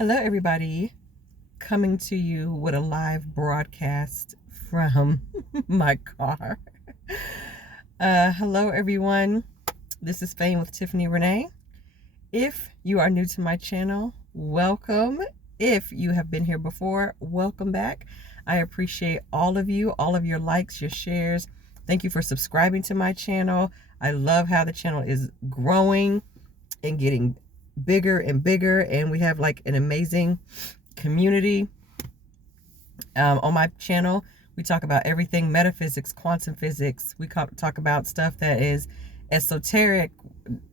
Hello, everybody. Coming to you with a live broadcast from my car. Hello, everyone. This is Fame with Tiffany Renee. If you are new to my channel, welcome. If you have been here before, welcome back. I appreciate all of you, all of your likes, your shares. Thank you for subscribing to my channel. I love how the channel is growing and getting bigger and bigger, and we have like an amazing community on my channel. We talk about everything metaphysics, quantum physics. We talk about stuff that is esoteric,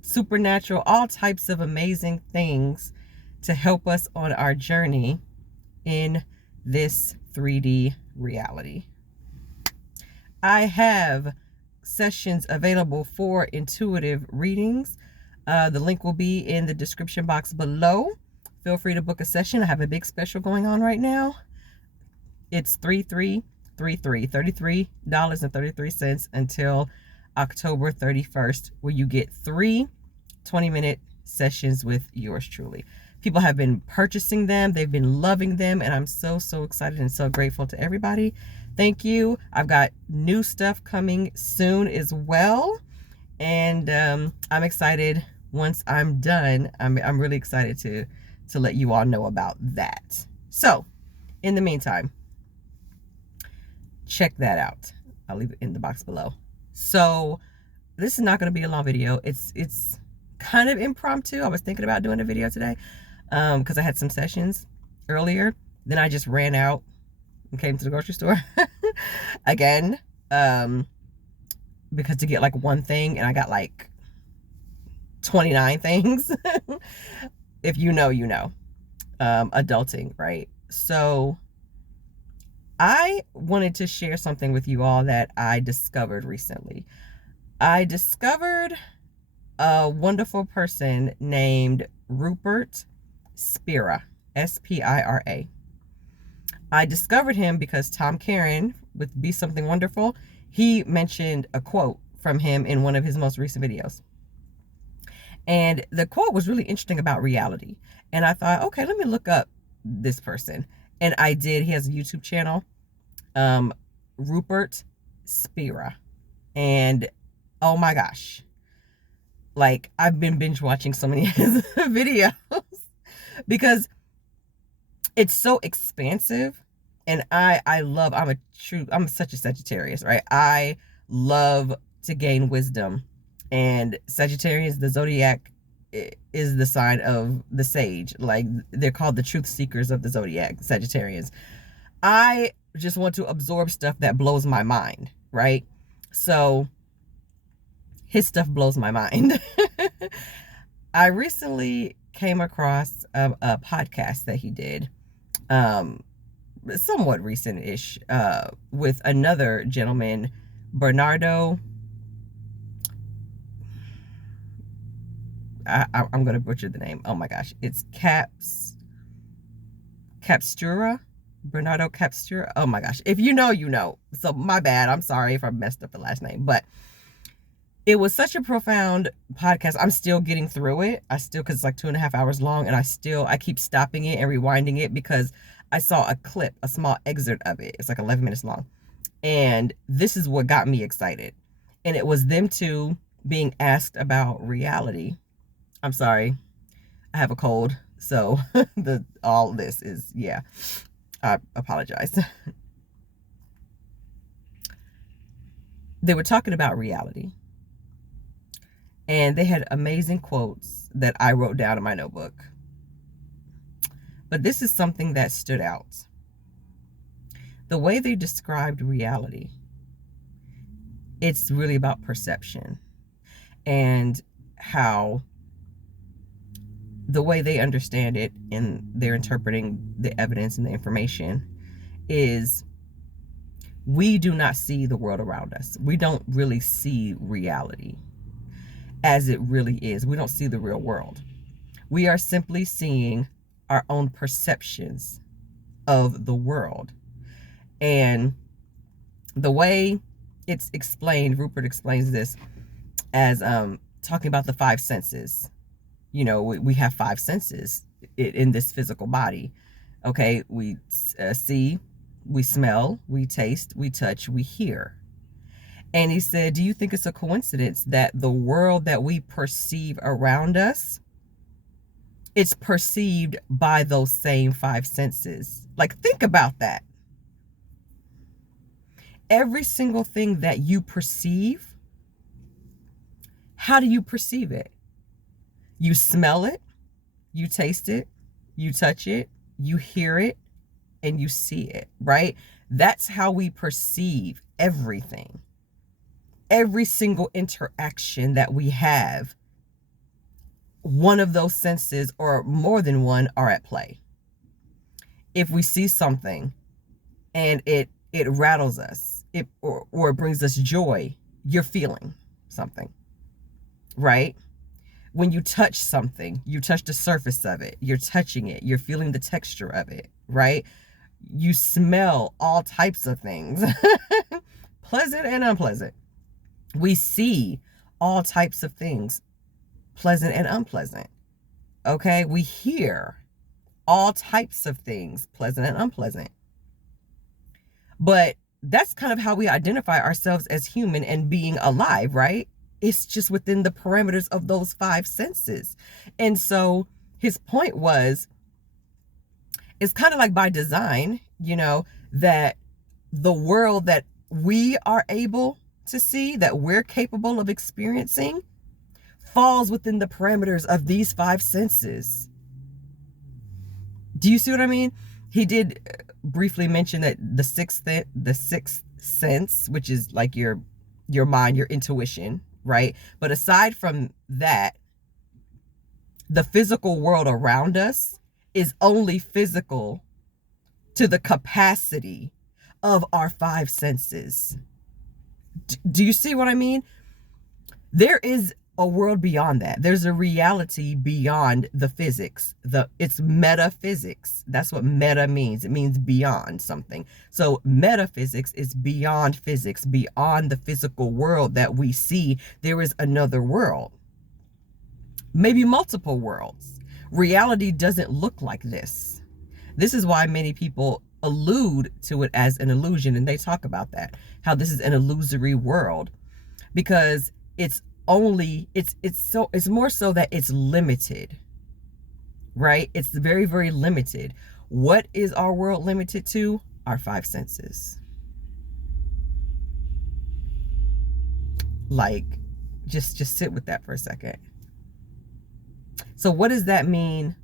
supernatural, all types of amazing things to help us on our journey in this 3D reality. I have sessions available for intuitive readings. The link will be in the description box below. Feel free to book a session. I have a big special going on right now. It's $33.33 until October 31st, where you get 3 20-minute sessions with yours truly. People have been purchasing them. They've been loving them, and I'm so excited and so grateful to everybody. Thank you. I've got new stuff coming soon as well, and I'm excited. Once I'm done, I'm really excited to let you all know about that. So, in the meantime, check that out. I'll leave it in the box below. So, this is not going to be a long video. It's kind of impromptu. I was thinking about doing a video today because I had some sessions earlier. Then I just ran out and came to the grocery store again because to get like one thing, and I got like 29 things. If you know, you know. Adulting, right? So I wanted to share something with you all that I discovered recently. I discovered a wonderful person named Rupert Spira, S-P-I-R-A. I discovered him because Tom Karen with Be Something Wonderful, he mentioned a quote from him in one of his most recent videos. And the quote was really interesting about reality. And I thought, okay, let me look up this person. And I did. He has a YouTube channel, Rupert Spira. And oh my gosh, like I've been binge watching so many of his videos because it's so expansive. And I'm such a Sagittarius, right? I love to gain wisdom. And Sagittarius, the zodiac, is the sign of the sage. Like, they're called the truth seekers of the zodiac, Sagittarians. I just want to absorb stuff that blows my mind, right? So his stuff blows my mind. I recently came across a podcast that he did, somewhat recent-ish, with another gentleman, Bernardo. I'm going to butcher the name. Oh my gosh. It's Kastrup, Bernardo Kastrup. Oh my gosh. If you know, you know. So my bad. I'm sorry if I messed up the last name. But it was such a profound podcast. I'm still getting through it. Because it's like 2.5 hours long. And I keep stopping it and rewinding it because I saw a clip, a small excerpt of it. It's like 11 minutes long. And this is what got me excited. And it was them two being asked about reality. I'm sorry, I have a cold, so all this is, yeah, I apologize. They were talking about reality, and they had amazing quotes that I wrote down in my notebook. But this is something that stood out. The way they described reality, it's really about perception and how the way they understand it and they're interpreting the evidence and the information is we do not see the world around us. We don't really see reality as it really is. We don't see the real world. We are simply seeing our own perceptions of the world. And the way it's explained, Rupert explains this as talking about the 5 senses. You know, we have 5 senses. in this physical body. Okay, we see, we smell, we taste, we touch, we hear. And he said, do you think it's a coincidence that the world that we perceive around us, it's perceived by those same five senses? Like, think about that. Every single thing that you perceive, how do you perceive it? You smell it, you taste it, you touch it, you hear it, and you see it, right? That's how we perceive everything. Every single interaction that we have, one of those senses or more than one are at play. If we see something and it rattles us, or it brings us joy, you're feeling something, right? When you touch something, you touch the surface of it, you're touching it, you're feeling the texture of it, right? You smell all types of things, pleasant and unpleasant. We see all types of things, pleasant and unpleasant. Okay, we hear all types of things, pleasant and unpleasant. But that's kind of how we identify ourselves as human and being alive, right? It's just within the parameters of those five senses. And so his point was, it's kind of like by design, you know, that the world that we are able to see, that we're capable of experiencing, falls within the parameters of these five senses. Do you see what I mean? He did briefly mention that the sixth sense, which is like your mind, your intuition, right? But aside from that, the physical world around us is only physical to the capacity of our five senses. Do you see what I mean? There is a world beyond that. There's a reality beyond the physics. It's metaphysics. That's what meta means. It means beyond something. So metaphysics is beyond physics, beyond the physical world that we see. There is another world, maybe multiple worlds. Reality doesn't look like this. This is why many people allude to it as an illusion, and they talk about that, how this is an illusory world, because it's more so that it's limited, right? It's very, very limited. What is our world limited to? Our five senses. Like, just sit with that for a second. So what does that mean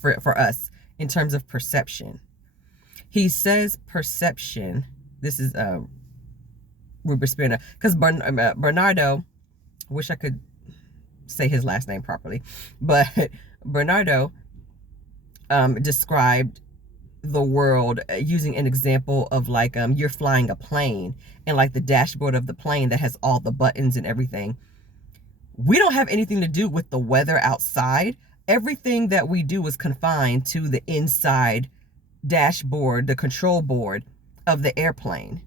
for us in terms of perception? He says perception, this is Rupert Spira, because Bernardo, wish I could say his last name properly, but Bernardo described the world using an example of like you're flying a plane, and like the dashboard of the plane that has all the buttons and everything. We don't have anything to do with the weather outside. Everything that we do is confined to the inside dashboard, the control board of the airplane.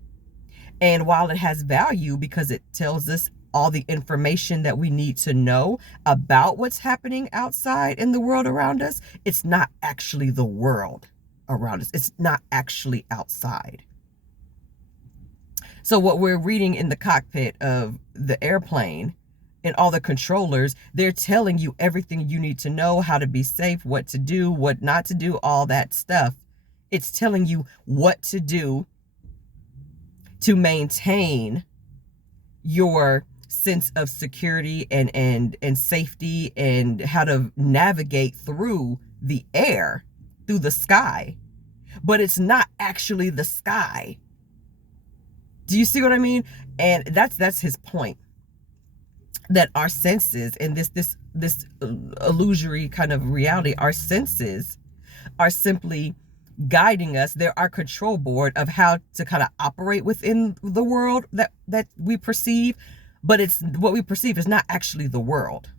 And while it has value because it tells us all the information that we need to know about what's happening outside in the world around us, it's not actually the world around us. It's not actually outside. So what we're reading in the cockpit of the airplane and all the controllers, they're telling you everything you need to know, how to be safe, what to do, what not to do, all that stuff. It's telling you what to do to maintain your sense of security and safety, and how to navigate through the air, through the sky. But it's not actually the sky. Do you see what I mean? And that's his point. That our senses, and this illusory kind of reality, our senses are simply guiding us. They're our control board of how to kind of operate within the world that we perceive. But it's what we perceive is not actually the world.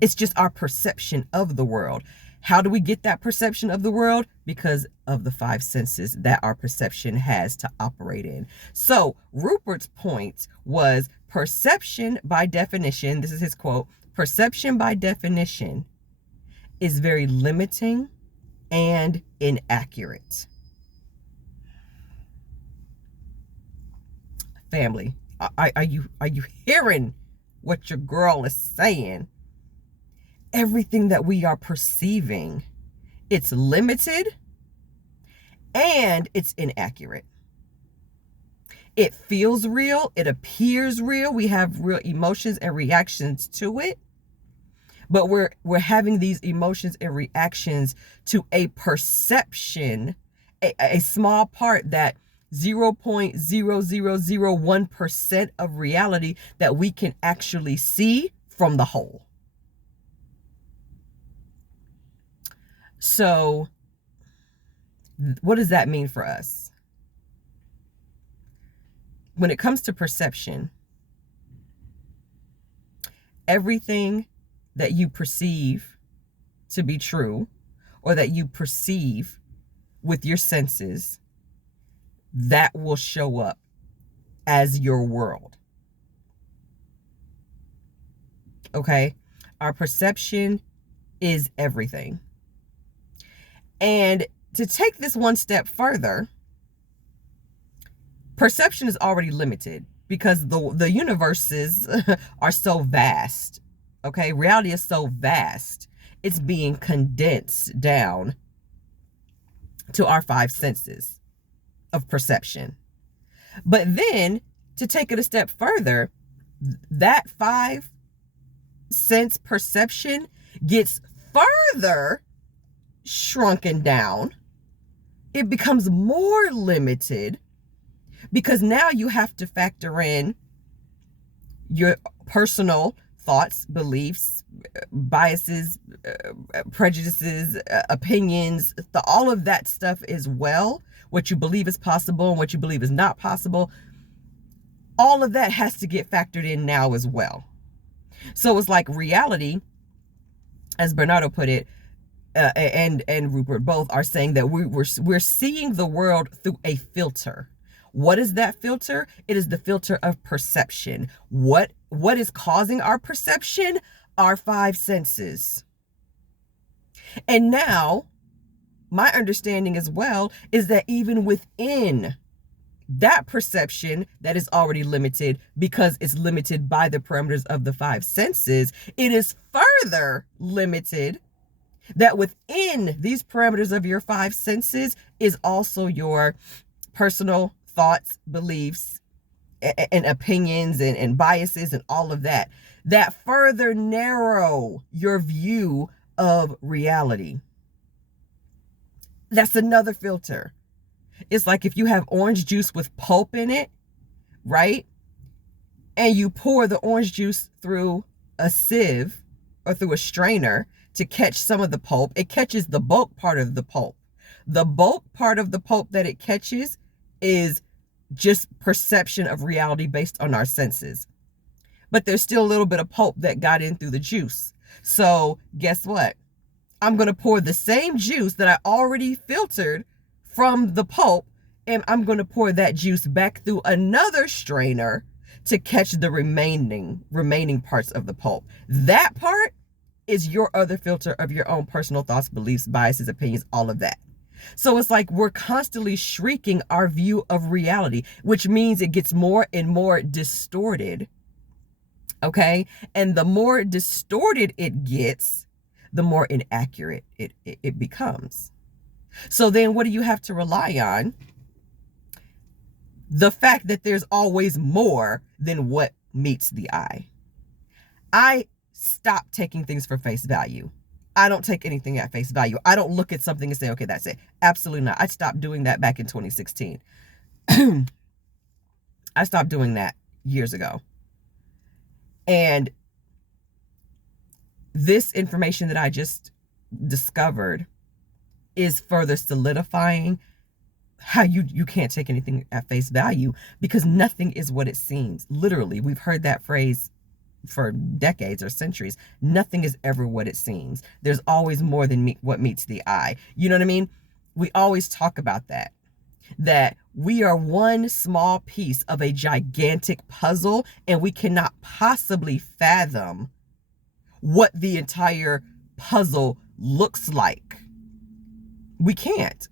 It's just our perception of the world. How do we get that perception of the world? Because of the five senses that our perception has to operate in. So Rupert's point was, perception by definition, this is his quote, perception by definition is very limiting and inaccurate. Family, are you hearing what your girl is saying? Everything that we are perceiving, it's limited and it's inaccurate. It feels real, it appears real, we have real emotions and reactions to it, but we're having these emotions and reactions to a perception, a small part, that 0.0001% of reality that we can actually see from the whole. So what does that mean for us? When it comes to perception, everything that you perceive to be true, or that you perceive with your senses, that will show up as your world. Okay? Our perception is everything. And to take this one step further, perception is already limited because the universes are so vast. Okay? Reality is so vast. It's being condensed down to our 5 senses of perception. But then, to take it a step further, that 5 sense perception gets further shrunken down. It becomes more limited because now you have to factor in your personal thoughts, beliefs, biases, prejudices, opinions, all of that stuff as well. What you believe is possible and what you believe is not possible. All of that has to get factored in now as well. So it's like reality, as Bernardo put it, and Rupert both are saying that we're seeing the world through a filter. What is that filter? It is the filter of perception. What is causing our perception? Our 5 senses. And now, my understanding as well is that even within that perception that is already limited, because it's limited by the parameters of the 5 senses, it is further limited that within these parameters of your 5 senses is also your personal thoughts, beliefs, and opinions and biases and all of that further narrow your view of reality. That's another filter. It's like if you have orange juice with pulp in it, right? And you pour the orange juice through a sieve or through a strainer to catch some of the pulp. It catches the bulk part of the pulp. The bulk part of the pulp that it catches is just perception of reality based on our senses. But there's still a little bit of pulp that got in through the juice. So guess what? I'm going to pour the same juice that I already filtered from the pulp, and I'm going to pour that juice back through another strainer to catch the remaining parts of the pulp. That part is your other filter of your own personal thoughts, beliefs, biases, opinions, all of that. So it's like we're constantly shrinking our view of reality, which means it gets more and more distorted. Okay? And the more distorted it gets, the more inaccurate it becomes. So then what do you have to rely on? The fact that there's always more than what meets the eye. I stop taking things for face value. I don't take anything at face value. I don't look at something and say, okay, that's it. Absolutely not. I stopped doing that back in 2016. I stopped doing that years ago. And this information that I just discovered is further solidifying how you can't take anything at face value, because nothing is what it seems. Literally, we've heard that phrase for decades or centuries. Nothing is ever what it seems. There's always more than what meets the eye. You know what I mean? We always talk about that we are one small piece of a gigantic puzzle, and we cannot possibly fathom what the entire puzzle looks like. We can't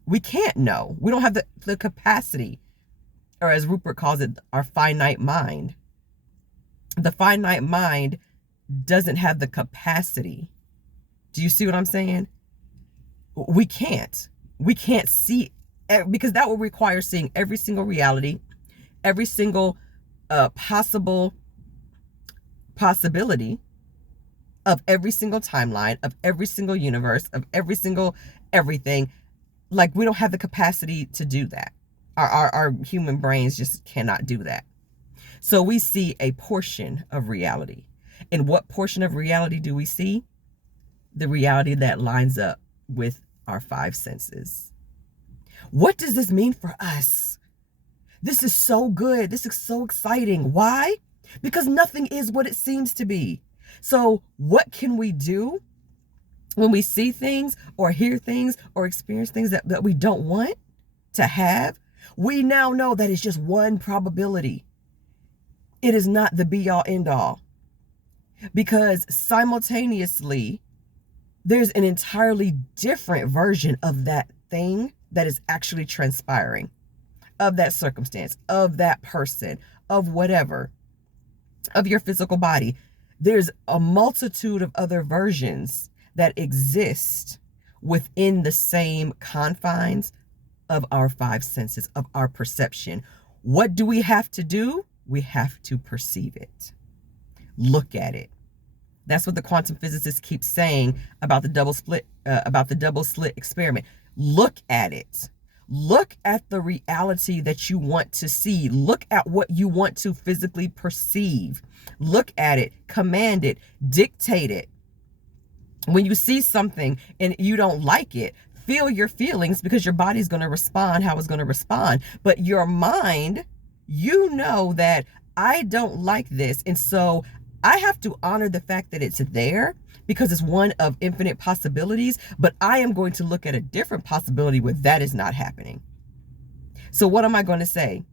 know. We don't have the capacity, or as Rupert calls it, our finite mind. The finite mind doesn't have the capacity. Do you see what I'm saying? We can't see, because that will require seeing every single reality, every single possibility of every single timeline, of every single universe, of every single everything. Like, we don't have the capacity to do that. Our human brains just cannot do that. So we see a portion of reality. And what portion of reality do we see? The reality that lines up with our five senses. What does this mean for us? This is so good. This is so exciting. Why? Because nothing is what it seems to be. So what can we do when we see things or hear things or experience things that we don't want to have? We now know that it's just one probability. It is not the be all end all. Because simultaneously, there's an entirely different version of that thing that is actually transpiring, of that circumstance, of that person, of whatever, of your physical body. There's a multitude of other versions that exist within the same confines of our five senses, of our perception. What do we have to do? We have to perceive it. Look at it. That's what the quantum physicists keep saying about the double slit experiment. Look at it. Look at the reality that you want to see. Look at what you want to physically perceive. Look at it, command it, dictate it. When you see something and you don't like it, feel your feelings, because your body's going to respond how it's going to respond. But your mind, you know that I don't like this. And so I have to honor the fact that it's there, because it's one of infinite possibilities. But I am going to look at a different possibility where that is not happening. So what am I going to say?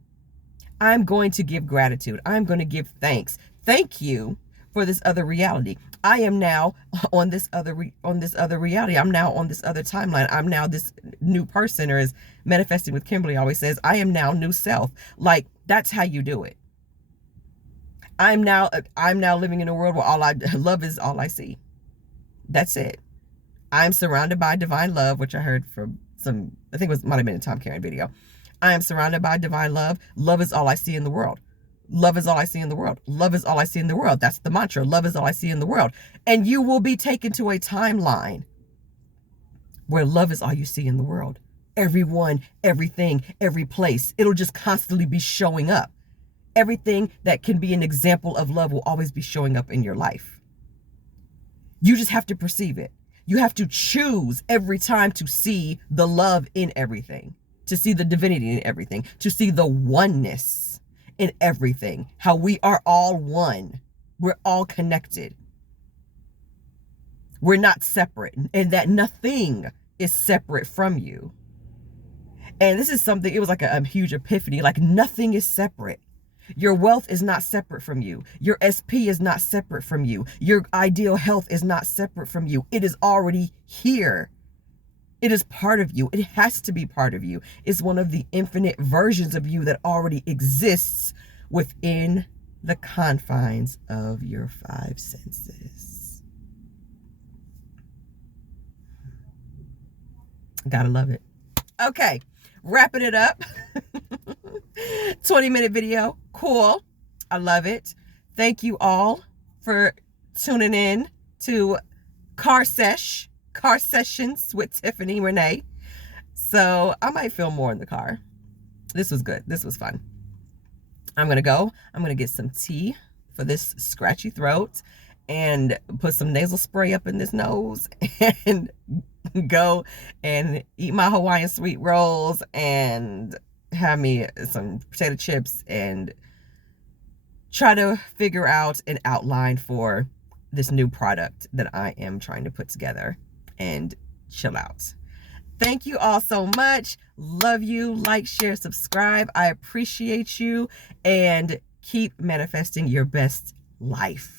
I'm going to give gratitude. I'm going to give thanks. Thank you for this other reality. I am now on this other reality. I'm now on this other timeline. I'm now this new person, or as Manifesting with Kimberly always says, I am now new self. Like, that's how you do it. I'm now living in a world where love is all I see. That's it. I'm surrounded by divine love, which I heard from I think might have been a Tom Karen video. I am surrounded by divine love. Love is all I see in the world. Love is all I see in the world. Love is all I see in the world. That's the mantra. Love is all I see in the world. And you will be taken to a timeline where love is all you see in the world. Everyone, everything, every place. It'll just constantly be showing up. Everything that can be an example of love will always be showing up in your life. You just have to perceive it. You have to choose every time to see the love in everything, to see the divinity in everything, to see the oneness in everything, how we are all one. We're all connected. We're not separate, and that nothing is separate from you. And this is something, it was like a huge epiphany, like nothing is separate. Your wealth is not separate from you. Your SP is not separate from you. Your ideal health is not separate from you. It is already here. It is part of you. It has to be part of you. It's one of the infinite versions of you that already exists within the confines of your five senses. Gotta love it. Okay, wrapping it up. 20-minute video. Cool. I love it. Thank you all for tuning in to Car Sessions with Tiffany Renee. So I might film more in the car. This was good. This was fun. I'm going to get some tea for this scratchy throat and put some nasal spray up in this nose and go and eat my Hawaiian sweet rolls and have me some potato chips and try to figure out an outline for this new product that I am trying to put together and chill out. Thank you all so much. Love you. Like, share, subscribe. I appreciate you, and keep manifesting your best life.